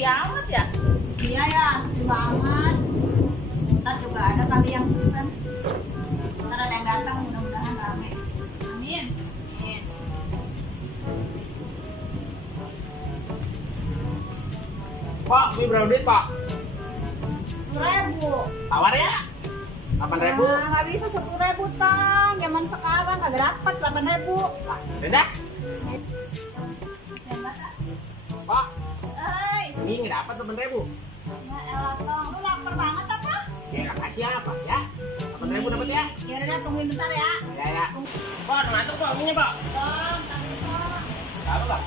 sepi amat ya? Iya ya, sepi banget. Ntar juga ada kali yang pesen. Ntar ada yang datang, mudah-mudahan rame. Amin. Amin. Pak, ini berapa duit pak? 10.000. Tawar ya? 8.000. Nah, nggak bisa 10.000 tang. Zaman sekarang kagak dapat 8.000. Udah dah. Pak, Hei, ini nggak dapat 8.000. ya elah tong, lu lapar banget apa? Ya kasih apa ya? 8.000 dapat ya? Ya udah tungguin bentar ya. Ya ya. Pak, ngantuk pak, minyak pak. Tong, tapi tong. Taruh pak.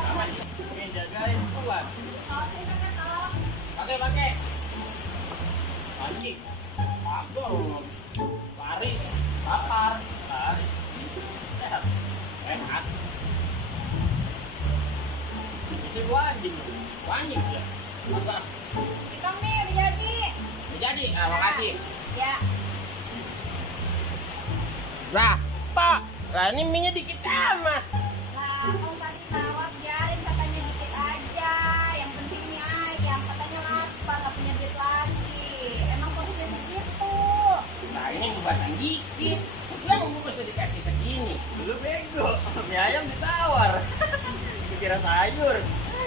Sama nih. Ini jagain pulang. Pakai. Anjing. Bagus. Lari. Bakar. Lari. Sehat. Sehat. Itu gua anjing. Anjing ya. Bakar. Kita nih udah jadi. Udah jadi. Ah, makasih. Ya. Nah, Pak. Lah ini minyak dikit amat. Lah, kamu tadi nawar biarin katanya dikit aja. Yang penting mie ayam katanya lapar, nggak punya duit lagi. Emang kok bisa begitu? Nah, ini buatan dikit. Yang gua bisa dikasih segini. Lu bego, mie ayam ditawar. Dikira sayur. Ah.